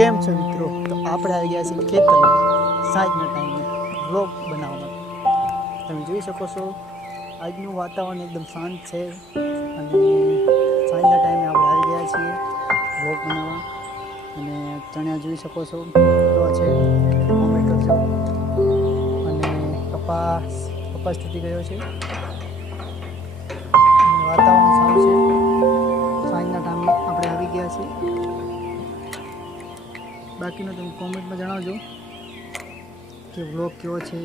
કેમ છો મિત્રો? તો આપણે આવી ગયા છીએ ખેતરમાં સાંજના ટાઈમે વ્લોગ બનાવવા. તમે જોઈ શકો છો આજનું વાતાવરણ એકદમ શાંત છે અને સાંજના ટાઈમે આપણે આવી ગયા છીએ વ્લોગ બનાવવા. અને ચણિયા જોઈ શકો છો કેવા છે, કોમેન્ટ કરજો. અને કપાસ તૂટી ગયો છે. વાતાવરણ સારું છે. સાંજના ટાઈમે આપણે આવી ગયા છીએ. બાકીનું તમે કોમેન્ટમાં જણાવજો કે વ્લોગ કેવો છે.